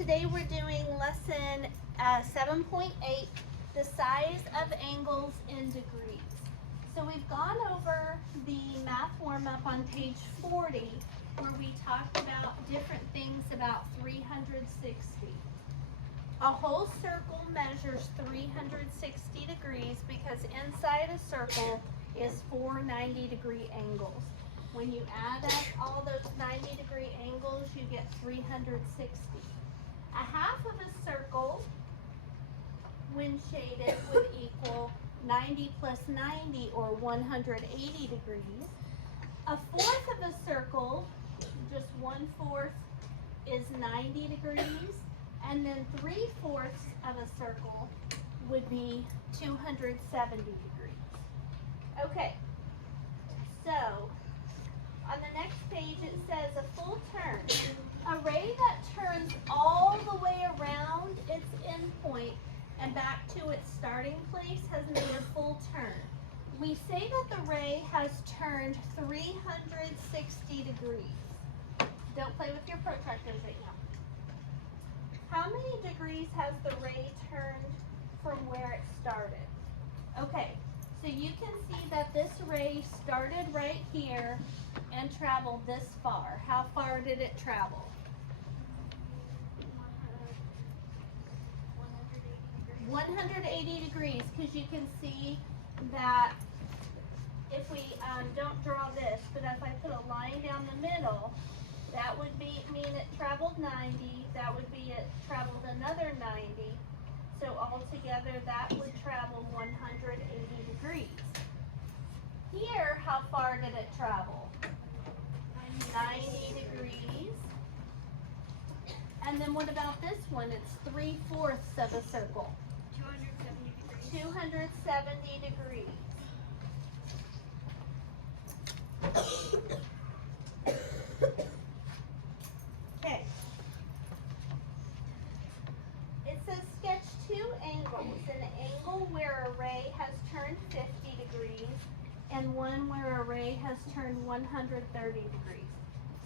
Today we're doing lesson 7.8, the size of angles in degrees. So we've gone over the math warm-up on page 40 where we talked about different things about 360. A whole circle measures 360 degrees because inside a circle is four 90-degree angles. When you add up all those 90-degree angles, you get 360. A half of a circle, when shaded, would equal 90 plus 90, or 180 degrees. A fourth of a circle, just 1/4, is 90 degrees. And then 3/4 of a circle would be 270 degrees. Okay, so on the next page it says a full turn. A ray that turns all the way around its endpoint and back to its starting place has made a full turn. We say that the ray has turned 360 degrees. Don't play with your protractors right now. How many degrees has the ray turned from where it started? Okay, so you can see that this ray started right here and traveled this far. How far did it travel? 180 degrees, because you can see that if we don't draw this, but if I put a line down the middle, that would mean it traveled 90, that would be it traveled another 90, so altogether that would travel 180 degrees. Here, how far did it travel? 90 degrees. And then what about this one? It's 3/4 of a circle. 270 degrees. Okay. It says sketch two angles. An angle where a ray has turned 50 degrees and one where a ray has turned 130 degrees.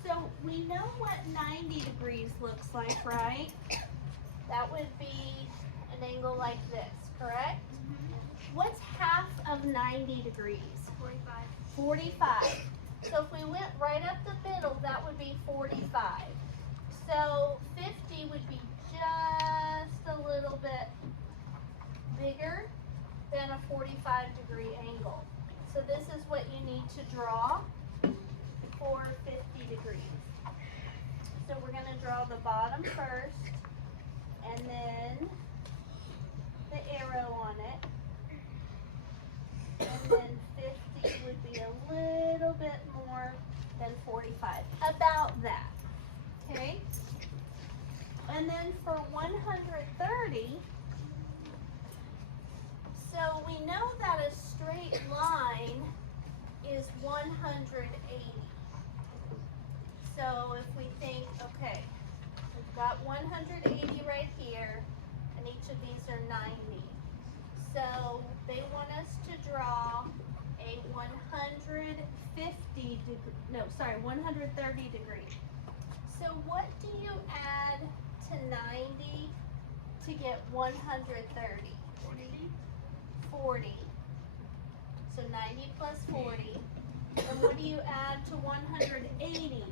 So we know what 90 degrees looks like, right? That would be an angle like this, correct? Mm-hmm. What's half of 90 degrees? 45. 45. So if we went right up the middle, that would be 45. So 50 would be just a little bit bigger than a 45-degree angle. So this is what you need to draw for 50 degrees. So we're going to draw the bottom first, and then the arrow on it. And then 50 would be a little bit more than 45. About that. Okay? And then for 130, so we know that a straight line is 180. So if we think, okay, we've got 180 right here, and each of these are 90. So they want us to draw a 130 degree. So what do you add to 90 to get 130? 40. So 90 plus 40. And what do you add to 180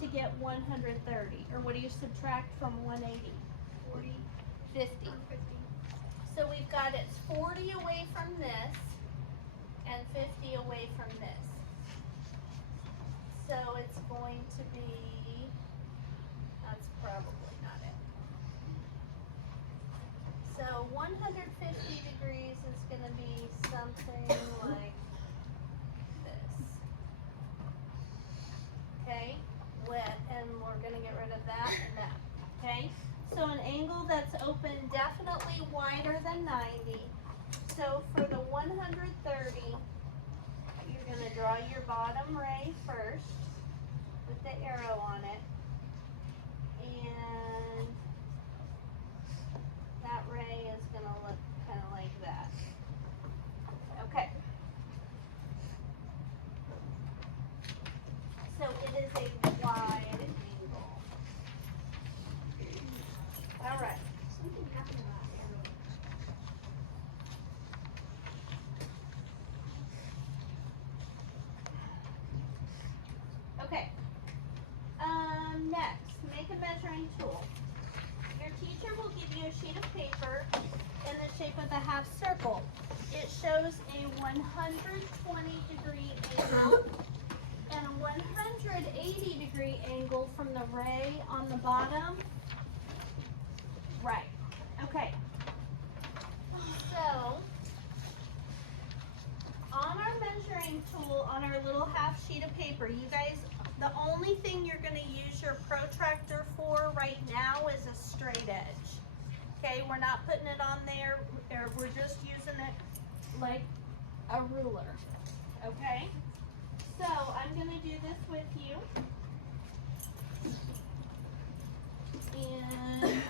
to get 130? Or what do you subtract from 180? 40. 50. So we've got it's 40 away from this and 50 away from this. So it's going to be, that's probably not it. So 150 degrees is going to be something like this. Okay? And we're going to get rid of that and that. Okay? So an angle that's open definitely wider than 90. So for the 130, you're going to draw your bottom ray first with the arrow on it. And that ray is going to look kind of like that. Okay. So it is a wide angle. All right. Okay. Next, make a measuring tool. Your teacher will give you a sheet of paper in the shape of a half circle. It shows a 120-degree angle and a 180-degree angle from the ray on the bottom. Right. Okay. So, on our measuring tool, on our little half sheet of paper, you guys, the only thing you're going to use your protractor for right now is a straight edge. Okay, we're not putting it on there, or we're just using it like a ruler. Okay, so I'm going to do this with you. And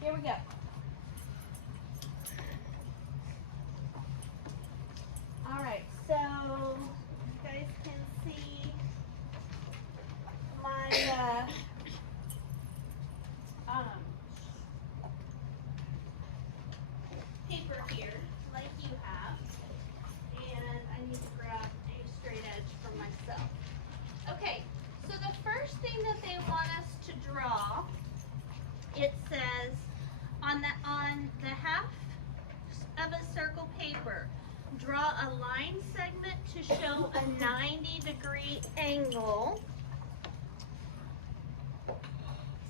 here we go. All right, so you guys can see my paper here, like you have, and I need to grab a straight edge for myself. Okay, so the first thing that they want us to draw, it says on the half of a circle paper, draw a line segment to show a 90-degree angle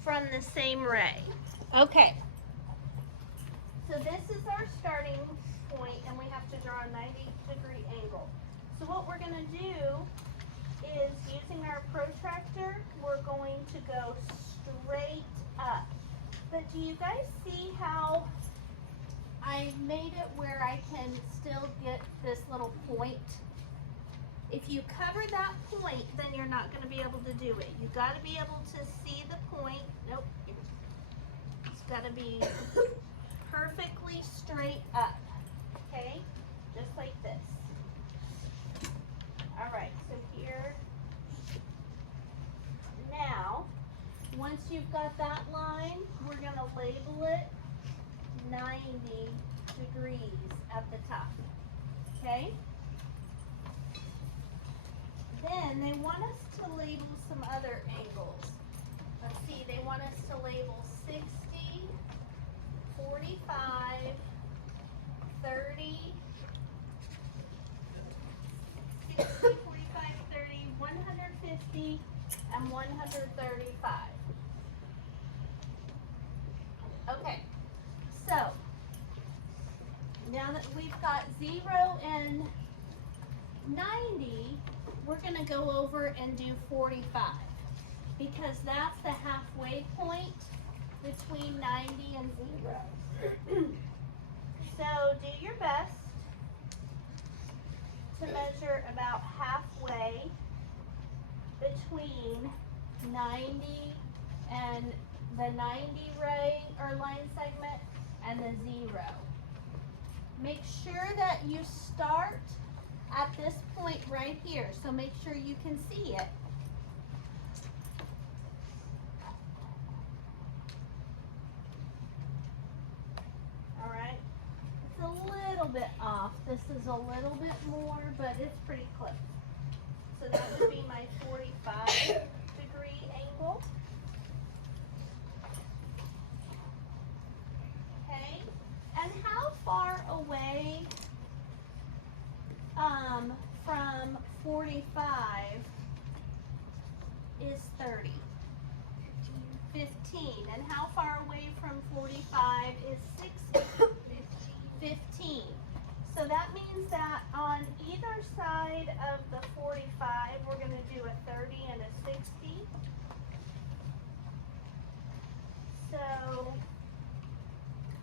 from the same ray. Okay, so this is our starting point, and we have to draw a 90-degree angle. So what we're going to do is, using our protractor, we're going to go straight up. But do you guys see how I made it where I can still get this little point? If you cover that point, then you're not going to be able to do it. You've got to be able to see the point. Nope. It's got to be perfectly straight up. Okay? Just like this. All right, so here. Now, once you've got that line, we're going to label it 90 degrees at the top. Okay? Then they want us to label some other angles. Let's see, they want us to label 60, 45, 30, 60, 45, 30, 150, and 135. Okay, so now that we've got 0 and 90, we're going to go over and do 45, because that's the halfway point between 90 and 0. So do your best to measure about halfway between 90 and the 90 ray or line segment and the 0. Make sure that you start at this point right here, so make sure you can see it. All right, it's a little bit off. This is a little bit more, but it's pretty close. So that would be my 45-degree angle. Okay, and how far away from 45 is 30? 15. And how far away from 45 is 60? 15. So that means that on either side of the 45, we're going to do a 30 and a 60. So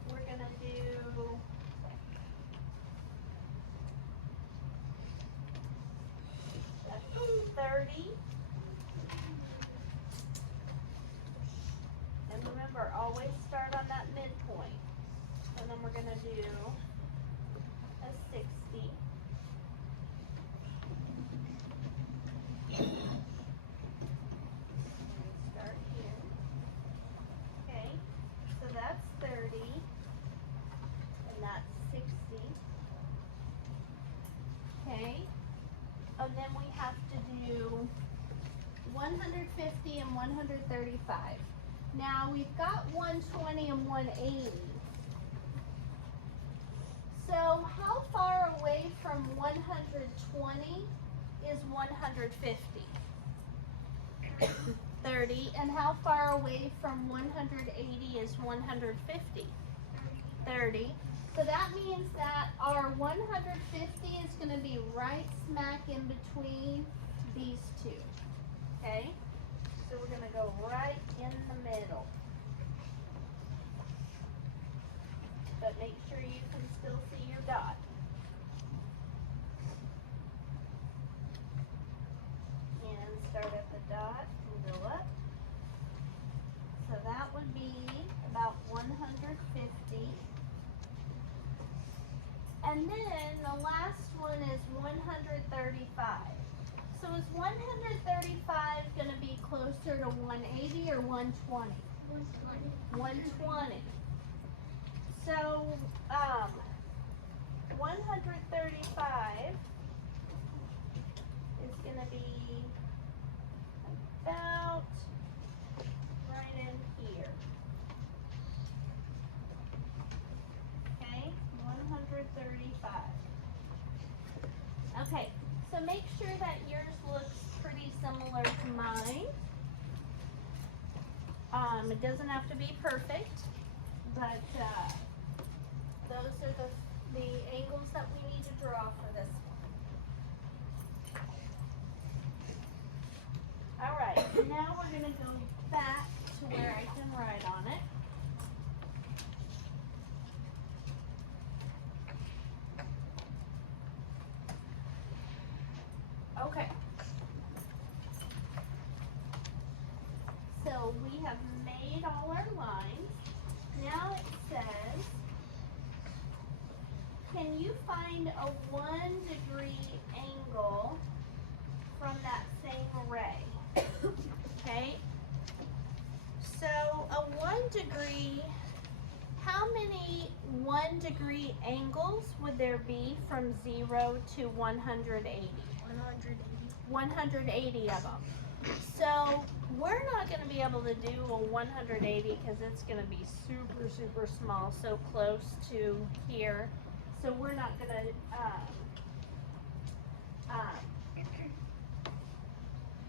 we're going to do a 30. And remember, always start on that midpoint. And then we're going to do a 60. 150 and 135. Now we've got 120 and 180. So how far away from 120 is 150? 30. And how far away from 180 is 150? 30. So that means that our 150 is going to be right smack in between these two. Okay? So we're going to go right in the middle. But make sure you can still see your dot. And start at the dot and go up. So that would be about 150. And then the last one is 135. So is 135 going to be closer to 180 or 120? 120. So 135 is going to be about right in here. Okay, 135. Okay, so make sure that yours looks pretty similar to mine. It doesn't have to be perfect, but those are the angles that we need to draw for this one. All right, now we're going to go back to where I can write on it. Okay. So we have made all our lines. Now it says, can you find a 1 degree angle from that same array? Okay. So a 1 degree, how many 1 degree angles would there be from 0 to 180? 180 of them. So we're not going to be able to do a 180 because it's going to be super, super small, so close to here. So we're not going to,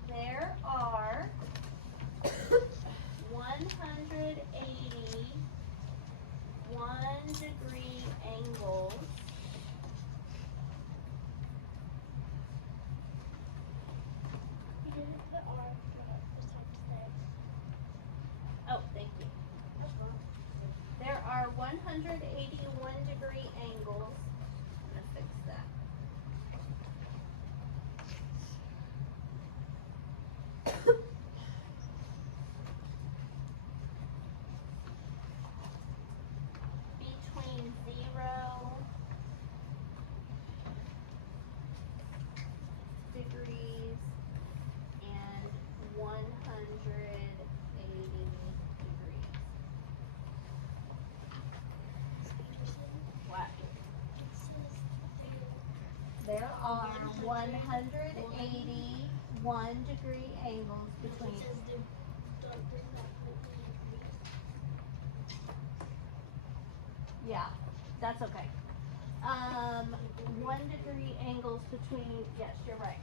there are 180 1 degree angles Oh, thank you. There are 181 degree angles. I'm going to fix that. Between 0 degrees and 180 degrees. What? There are 181 degree angles between. Yeah, that's okay. 1 degree angles between, yes, you're right.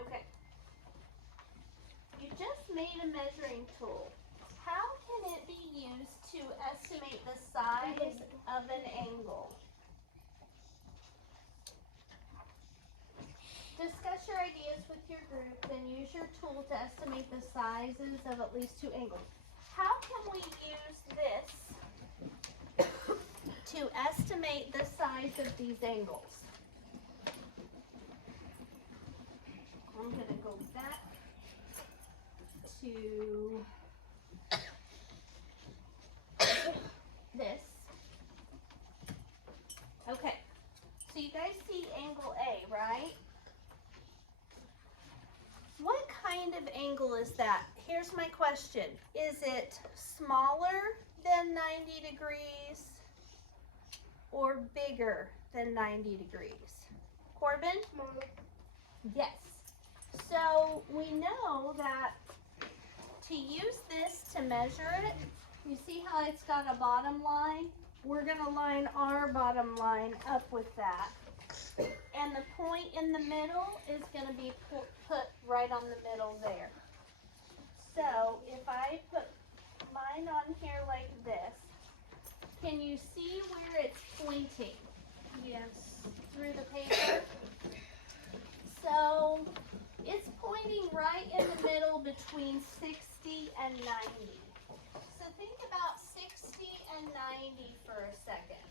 Okay. You just made a measuring tool. How can it be used to estimate the size of an angle? Discuss your ideas with your group, then use your tool to estimate the sizes of at least 2 angles. How can we use this to estimate the size of these angles? I'm going to go back to this. Okay, so you guys see angle A, right? What kind of angle is that? Here's my question. Is it smaller than 90 degrees or bigger than 90 degrees? Corbin? Yes. So we know that to use this to measure it, you see how it's got a bottom line? We're going to line our bottom line up with that. And the point in the middle is going to be put right on the middle there. So if I put mine on here like this, can you see where it's pointing? Yes. Through the paper? So it's pointing right in the middle between 60 and 90. So think about 60 and 90 for a second.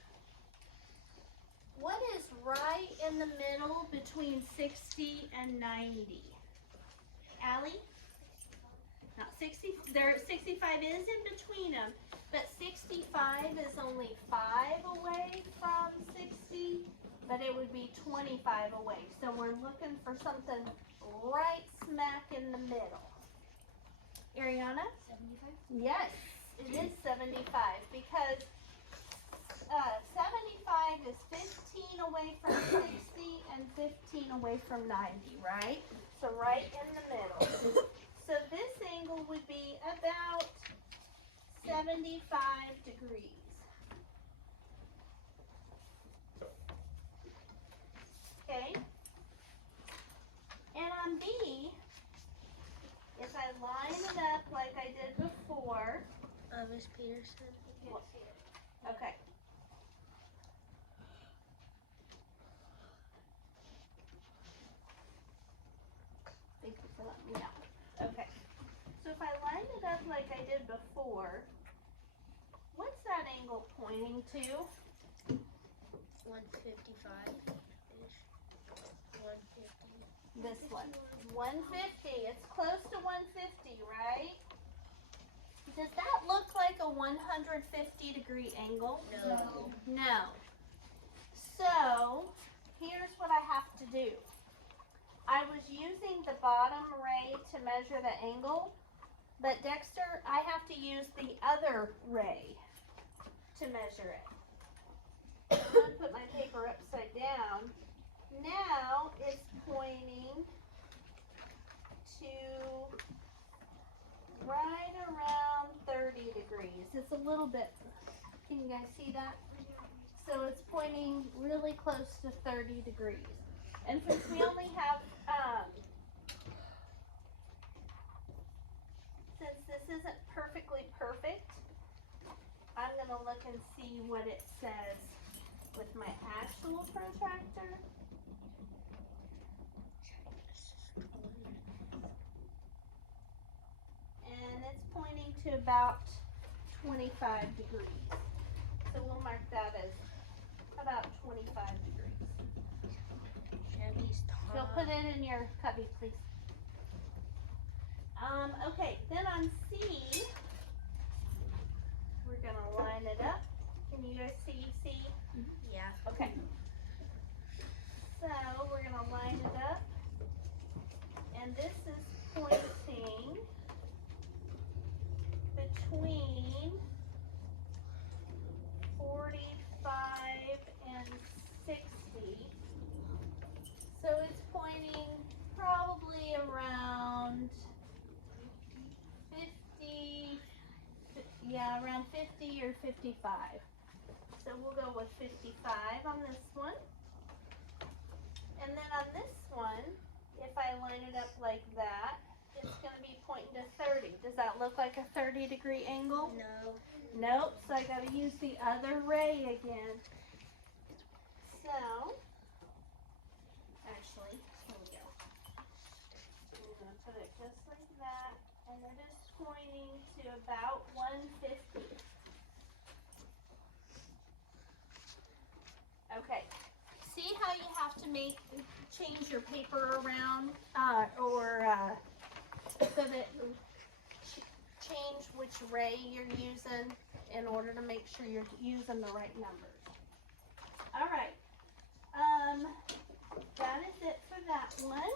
What is right in the middle between 60 and 90? Allie? Not 60, 65 is in between them, but 65 is only 5 away from 60, but it would be 25 away. So we're looking for something right smack in the middle. Ariana? 75? Yes, it is 75 because 75 is 15 away from 60 and 15 away from 90, right? So right in the middle. So this angle would be about 75 degrees. Okay? And on B, if I line it up like I did before. Miss Peterson. Okay. Thank you for letting me know. Okay. So if I line it up like I did before, what's that angle pointing to? 155-ish. 150. This one. 150. It's close to 150, right? Does that look like a 150-degree angle? No. No. So, here's what I have to do. I was using the bottom ray to measure the angle, but Dexter, I have to use the other ray to measure it. I'm going to put my paper upside down. Now it's pointing to right around 30 degrees. It's a little bit, can you guys see that? So it's pointing really close to 30 degrees. And since we only have, since this isn't perfectly perfect, I'm going to look and see what it says with my actual protractor. And it's pointing to about 25 degrees. So we'll mark that as about 25 degrees. So put it in your cubby, please. Okay, then on C, we're gonna line it up. Can you guys see C? Yeah. Okay. So we're gonna line it up. And this is pointing between 45 and 60. So it's pointing probably around 50, yeah, around 50 or 55. So we'll go with 55 on this one. And then on this one, if I line it up like that, it's going to be pointing to 30. Does that look like a 30-degree angle? No. Nope, so I got to use the other ray again. So, actually, here we go. I'm going to put it just like that, and it is pointing to about 150. Okay, see how you have to change your paper around, so that you change which ray you're using in order to make sure you're using the right numbers. All right, that is it for that one.